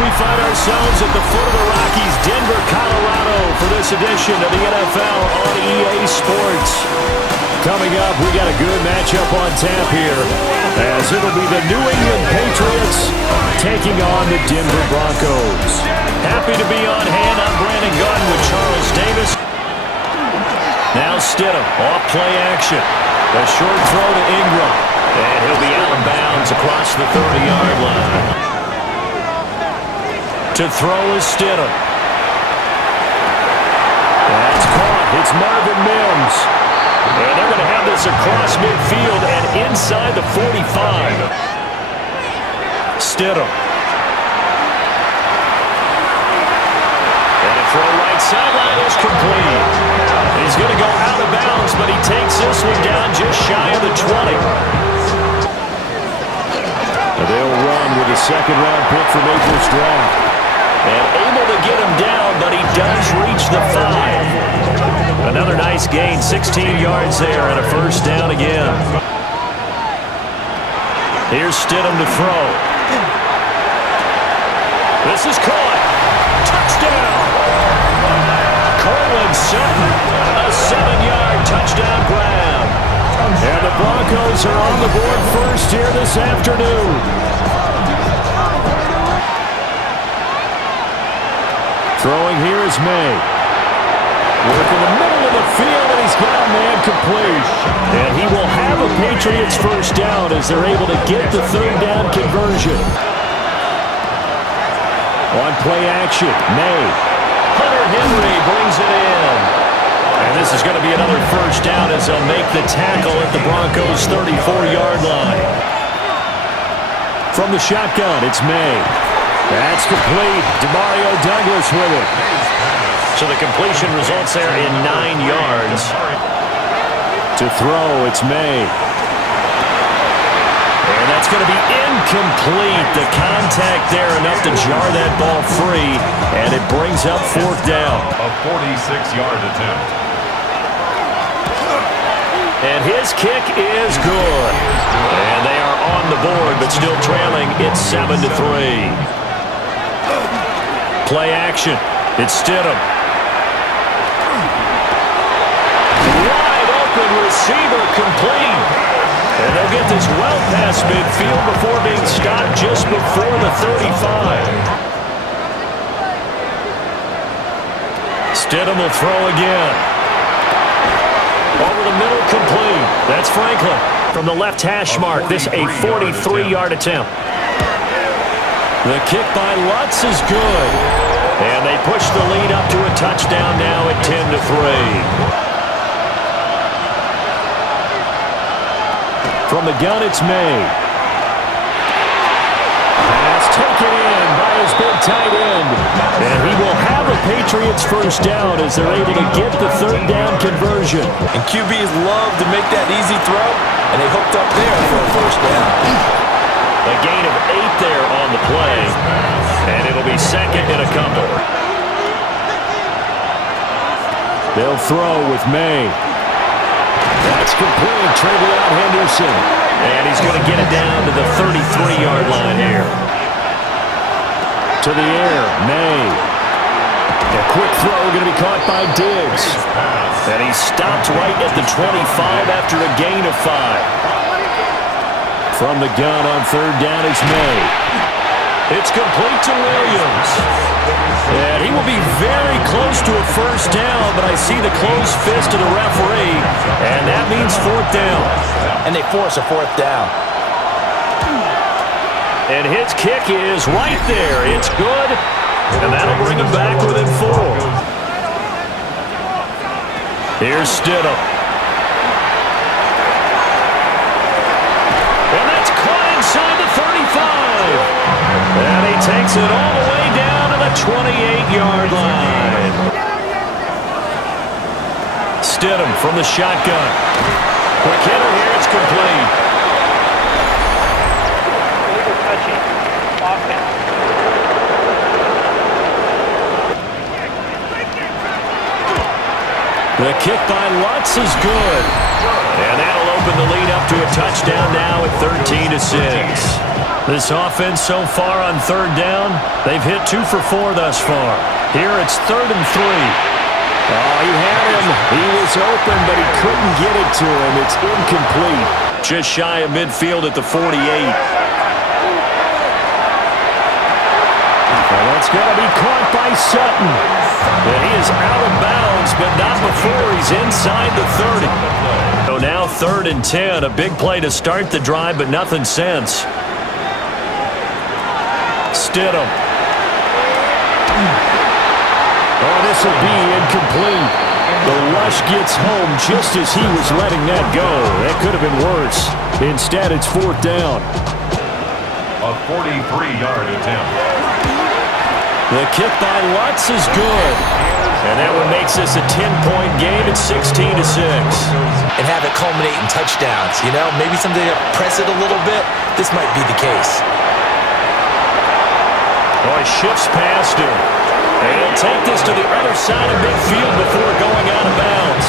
We find ourselves at the foot of the Rockies, Denver, Colorado, for this edition of the NFL on EA Sports. Coming up, we got a good matchup on tap here, as it'll be the New England Patriots taking on the Denver Broncos. Happy to be on hand. I'm Brandin Gaudin with Charles Davis. Now Stidham, off play action. A short throw to Ingram, and he'll be out of bounds across the 30-yard line. To throw is Stidham. That's caught. It's Marvin Mims. And they're going to have this across midfield and inside the 45. Stidham. And a throw right sideline is complete. He's going to go out of bounds, but he takes this one down just shy of the 20. They'll run with a second-round pick from April's draft. And able to get him down, but he does reach the 5. Another nice gain, 16 yards there, and a first down again. Here's Stidham to throw. This is caught. Touchdown! Cortland Sutton, a 7-yard touchdown grab. And the Broncos are on the board first here this afternoon. Throwing here is Maye. Work in the middle of the field, and he's got a man complete. And he will have a Patriots first down as they're able to get the third down conversion. On play action, Maye. Hunter Henry brings it in. And this is going to be another first down as they'll make the tackle at the Broncos' 34-yard line. From the shotgun, it's Maye. That's complete. DeMario Douglas with it. So the completion results there in 9 yards. To throw, it's Maye. And that's going to be incomplete. The contact there enough to jar that ball free, and it brings up fourth down. A 46-yard attempt. And his kick is good. And they are on the board, but still trailing. It's 7-3. Play action. It's Stidham. Wide open receiver complete. And they'll get this well past midfield before being stopped just before the 35. Stidham will throw again. Over the middle complete. That's Franklin. From the left hash mark, this a 43-yard attempt. The kick by Lutz is good. And they push the lead up to a touchdown now at 10-3. From the gun, it's Maye. Pass taken in by his big tight end. And he will have a Patriots first down as they're able to get the third down conversion. And QBs love to make that easy throw, and they hooked up there for a first down. A gain of 8 there on the play, and it'll be second and a couple. They'll throw with Maye. That's complete. Travion Henderson. And he's going to get it down to the 33-yard line here. To the air, Maye. A quick throw going to be caught by Diggs. And he stopped right at the 25 after a gain of 5. From the gun on third down, it's Maye. It's complete to Williams. And he will be very close to a first down, but I see the closed fist of the referee, and that means fourth down. And they force a fourth down. And his kick is right there. It's good, and that'll bring him back within 4. Here's Stidham. Inside the 35. And he takes it all the way down to the 28-yard line. Stidham from the shotgun. Quick hitter here, it's complete. The kick by Lutz is good. And that'll open the lead up to a touchdown now at 13-6. This offense so far on third down, they've hit 2 for 4 thus far. Here it's 3rd and 3. Oh, he had him. He was open, but he couldn't get it to him. It's incomplete. Just shy of midfield at the 48. And that's going to be caught by Sutton. And he is out of bounds, but not before he's inside the 30. So now 3rd and 10. A big play to start the drive, but nothing since. Stidham. Oh, this will be incomplete. The rush gets home just as he was letting that go. That could have been worse. Instead, it's 4th down. A 43-yard attempt. The kick by Lutz is good. And that one makes this a 10-point game at 16-6. And have it culminate in touchdowns. You know, maybe something to press it a little bit. This might be the case. Oh, he shifts past him. And he'll take this to the other side of midfield before going out of bounds.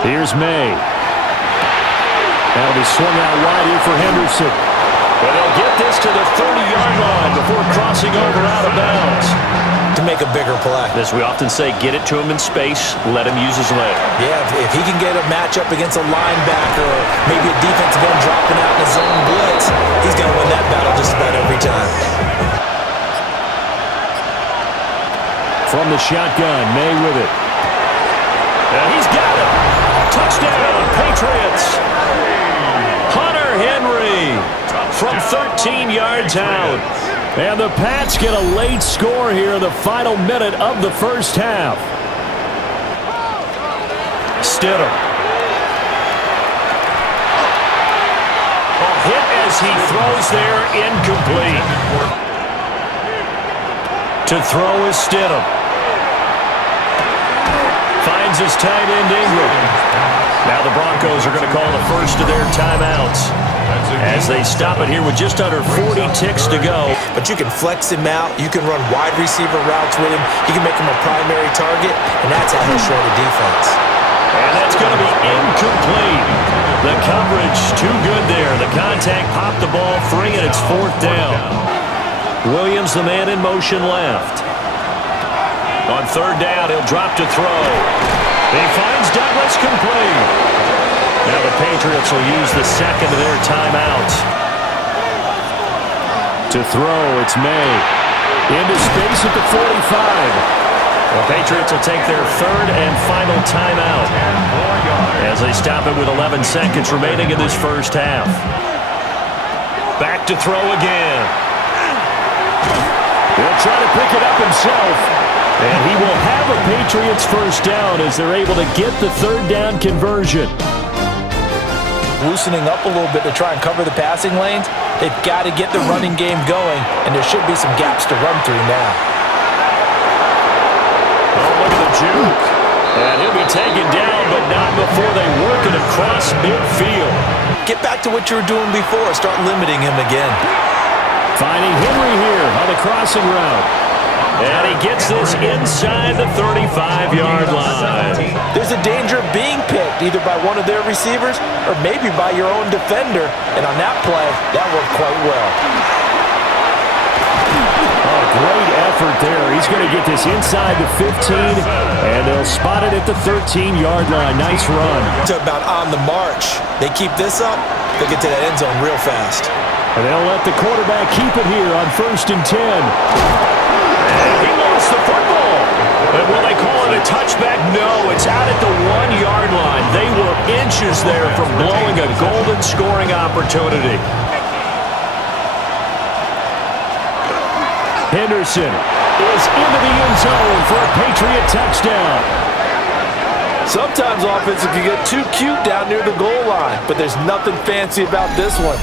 Here's Maye. That'll be swung out wide here for Henderson. And they'll get this to the 30-yard line before crossing over out of bounds. To make a bigger play. As we often say, get it to him in space, let him use his leg. Yeah, if he can get a matchup against a linebacker or maybe a defensive end dropping out in a zone blitz, he's going to win that battle just about every time. From the shotgun, Maye with it. And he's got it. Touchdown, Patriots. Hunter Henry from 13 yards out. And the Pats get a late score here in the final minute of the first half. Stidham. A hit as he throws there, incomplete. To throw is Stidham. Finds his tight end England. Now the Broncos are going to call the first of their timeouts as they stop it here with just under 40 ticks to go. But you can flex him out. You can run wide receiver routes with him. You can make him a primary target, and that's how he'll shred a defense. And that's going to be incomplete. The coverage too good there. The contact popped the ball free, and it's 4th down. Williams, the man in motion left. On 3rd down, he'll drop to throw. He finds Douglas complete. Now the Patriots will use the second of their timeouts. To throw, it's Maye. Into space at the 45. The Patriots will take their 3rd and final timeout as they stop it with 11 seconds remaining in this first half. Back to throw again. He'll try to pick it up himself. And he will have a Patriots first down as they're able to get the 3rd down conversion. Loosening up a little bit to try and cover the passing lanes. They've got to get the running game going, and there should be some gaps to run through now. Oh, look at the juke. And he'll be taken down, but not before they work it across midfield. Get back to what you were doing before. Start limiting him again. Finding Henry here on the crossing route. And he gets this inside the 35-yard line. There's a danger of being picked either by one of their receivers or maybe by your own defender. And on that play, that worked quite well. Oh, great effort there. He's going to get this inside the 15, and they'll spot it at the 13-yard line. Nice run. Talk about on the march. They keep this up, they'll get to that end zone real fast. And they'll let the quarterback keep it here on 1st and 10. And he lost the football. And will they call it a touchback? No, it's out at the 1-yard line. They were inches there from blowing a golden scoring opportunity. Henderson is into the end zone for a Patriot touchdown. Sometimes offenses can get too cute down near the goal line, but there's nothing fancy about this one.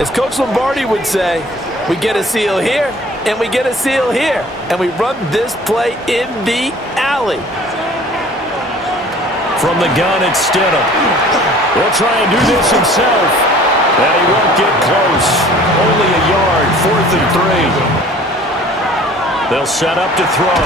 As Coach Lombardi would say, we get a seal here, and we get a seal here, and we run this play in the alley. From the gun, it's Stidham. He'll try and do this himself. And he won't get close. Only a yard, 4th and 3. They'll set up to throw.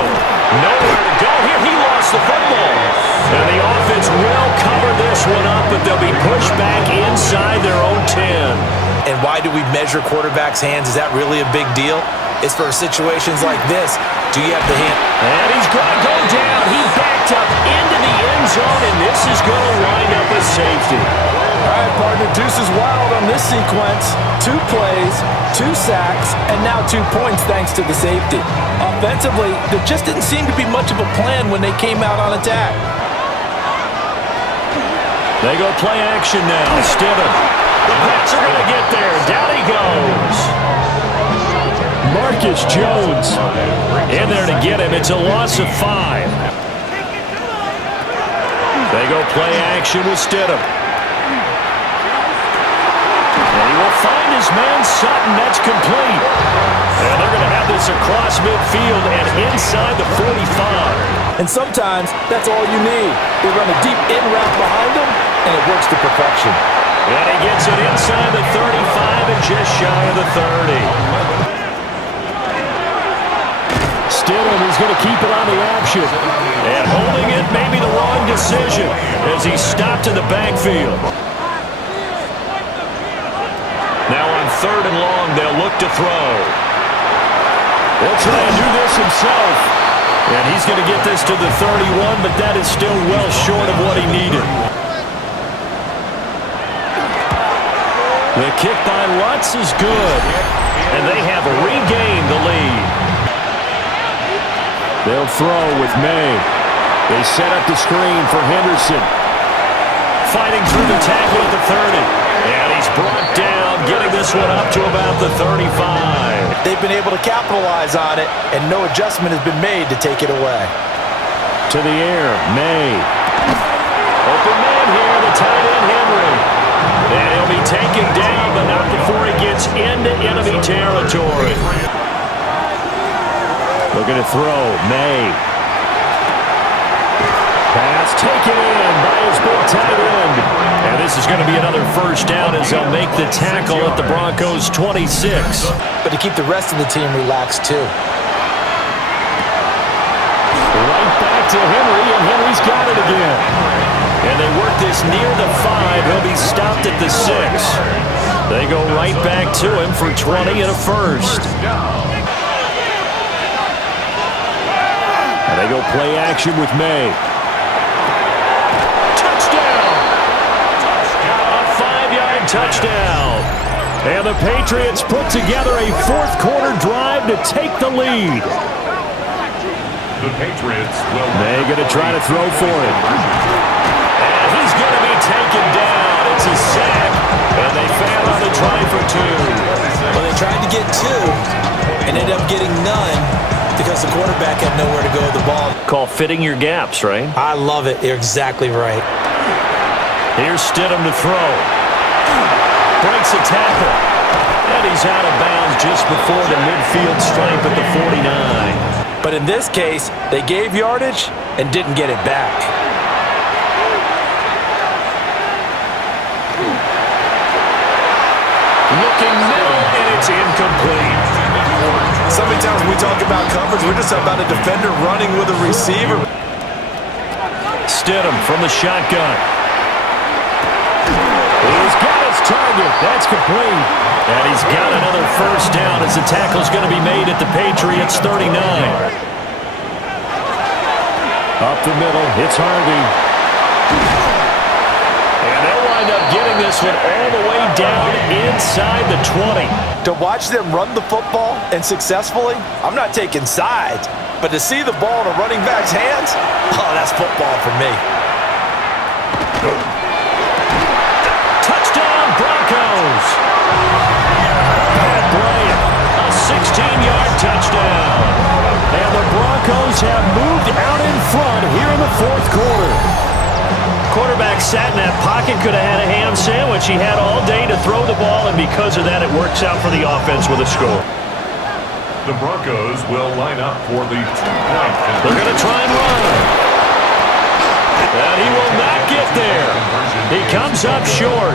Nowhere to go here. He lost the football. And the offense will cover this one up, but they'll be pushed back inside their own 10. And why do we measure quarterbacks' hands? Is that really a big deal? It's for situations like this. Do you have the hand? And he's going to go down. He backed up into the end zone, and this is going to wind up a safety. All right, partner, deuce is wild on this sequence. 2 plays, 2 sacks, and now 2 points thanks to the safety. Offensively, there just didn't seem to be much of a plan when they came out on attack. They go play action now. Stidham. The Pats are going to get there. Down he goes. Marcus Jones In there to get him. It's a loss of 5. They go play action with Stidham. And he will find his man Sutton. That's complete. And they're going to have this across midfield and inside the 45. And sometimes that's all you need. They run a deep in route behind him, and it works to perfection. And he gets it inside the 35 and just shy of the 30. Stidham is going to keep it on the option. And holding it may be the wrong decision as he stopped in the backfield. Now on 3rd and long, they'll look to throw. He'll try and do this himself. And he's going to get this to the 31, but that is still well short of what he needed. The kick by Lutz is good. And they have regained the lead. They'll throw with Maye. They set up the screen for Henderson. Fighting through the tackle at the 30. And he's brought down, getting this one up to about the 35. They've been able to capitalize on it, and no adjustment has been made to take it away. To the air, Maye. Open man here, the tight end Henry. And he'll be taken down, but not before he gets into enemy territory. Looking to throw, Maye. Pass taken in by his big tight end. And this is going to be another first down as they'll make the tackle at the Broncos 26. But to keep the rest of the team relaxed, too. Right back to Henry, and Henry's got it again. And they work this near the 5. He'll be stopped at the 6. They go right back to him for 20 and a first. And they go play action with Maye. Touchdown. And the Patriots put together a 4th quarter drive to take the lead. The Patriots will... Maye going to try to throw for it. And he's going to be taken down. It's a sack. And they failed on the try for 2. Well, they tried to get 2 and ended up getting none because the quarterback had nowhere to go with the ball. Call fitting your gaps, right? I love it. You're exactly right. Here's Stidham to throw. Breaks a tackle. And he's out of bounds just before the midfield stripe at the 49. But in this case, they gave yardage and didn't get it back. Looking middle, and it's incomplete. So many times when we talk about coverage, we're just about a defender running with a receiver. Stidham from the shotgun. He's got his target. That's complete. And he's got another first down as the tackle's going to be made at the Patriots 39. Up the middle, it's Harvey. And they'll wind up getting this one all the way down inside the 20. To watch them run the football and successfully, I'm not taking sides. But to see the ball in a running back's hands, oh, that's football for me. Broncos. Pat Bryant, a 16-yard touchdown. And the Broncos have moved out in front here in the 4th quarter. Quarterback sat in that pocket, could have had a ham sandwich. He had all day to throw the ball, and because of that, it works out for the offense with a score. The Broncos will line up for the 2-point. They're going to try and run. And he will not get there. He comes up short.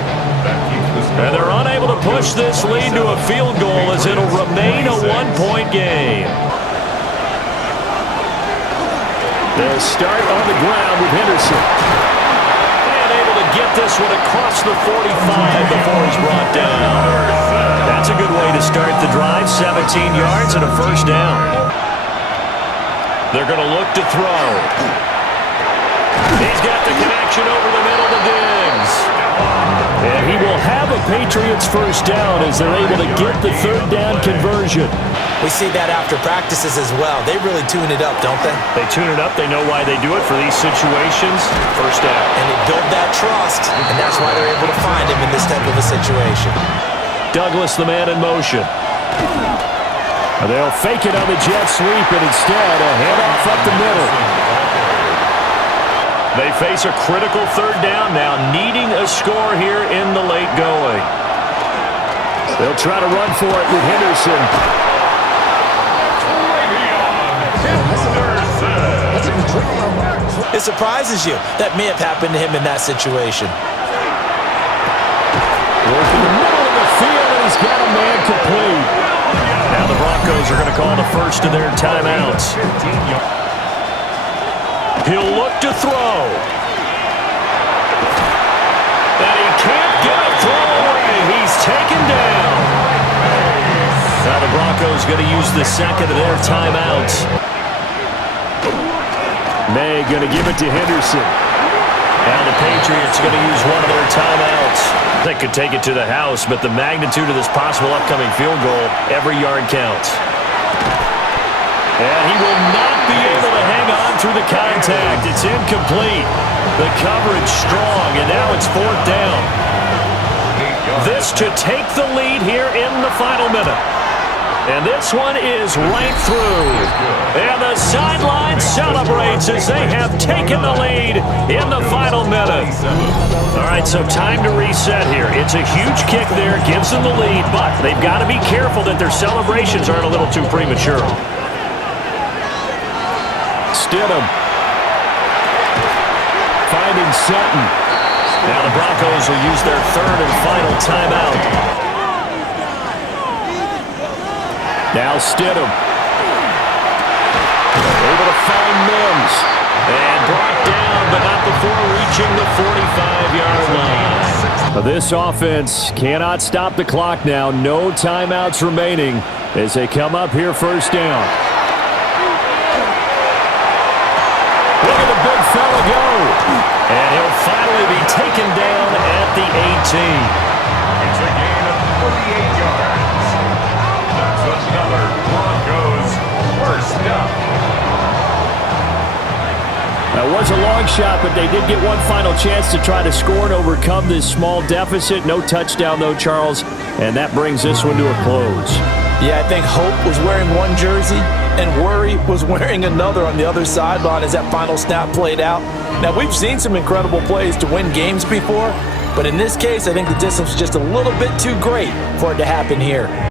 And they're unable to push this lead to a field goal as it'll remain a 1-point game. They'll start on the ground with Henderson. And able to get this one across the 45 before he's brought down. That's a good way to start the drive. 17 yards and a first down. They're going to look to throw. He's got the connection over the middle to Diggs. And he will have a Patriots first down as they're able to get the third down conversion. We see that after practices as well. They really tune it up, don't they? They tune it up. They know why they do it for these situations. First down. And they build that trust, and that's why they're able to find him in this type of a situation. Douglas, the man in motion. They'll fake it on the jet sweep, and instead a handoff up the middle. They face a critical third down now, needing a score here in the late going. They'll try to run for it with Henderson. It surprises you. That may have happened to him in that situation. Working the middle of the field, and he's got a man complete. Now the Broncos are going to call the first of their timeouts. He'll look to throw. And he can't get a throw away. He's taken down. Now the Broncos going to use the second of their timeouts. Maye going to give it to Henderson. Now the Patriots are going to use one of their timeouts. They could take it to the house, but the magnitude of this possible upcoming field goal, every yard counts. And he will not be able to hang on through the contact. It's incomplete. The coverage strong, and now it's fourth down. This to take the lead here in the final minute. And this one is right through. And the sideline celebrates as they have taken the lead in the final minute. All right, so time to reset here. It's a huge kick there, gives them the lead, but they've got to be careful that their celebrations aren't a little too premature. Stidham. Finding Sutton. Now the Broncos will use their third and final timeout. Now Stidham. Able to find Mims. And brought down, but not before reaching the 45-yard line. This offense cannot stop the clock now. No timeouts remaining as they come up here first down. Look at the big fella go. And he'll finally be taken down at the 18. It's a gain of 48 yards. That's another Broncos first down. That was a long shot, but they did get one final chance to try to score and overcome this small deficit. No touchdown, though, Charles, and that brings this one to a close. Yeah, I think Hope was wearing one jersey and Worry was wearing another on the other sideline as that final snap played out. Now, we've seen some incredible plays to win games before, but in this case, I think the distance was just a little bit too great for it to happen here.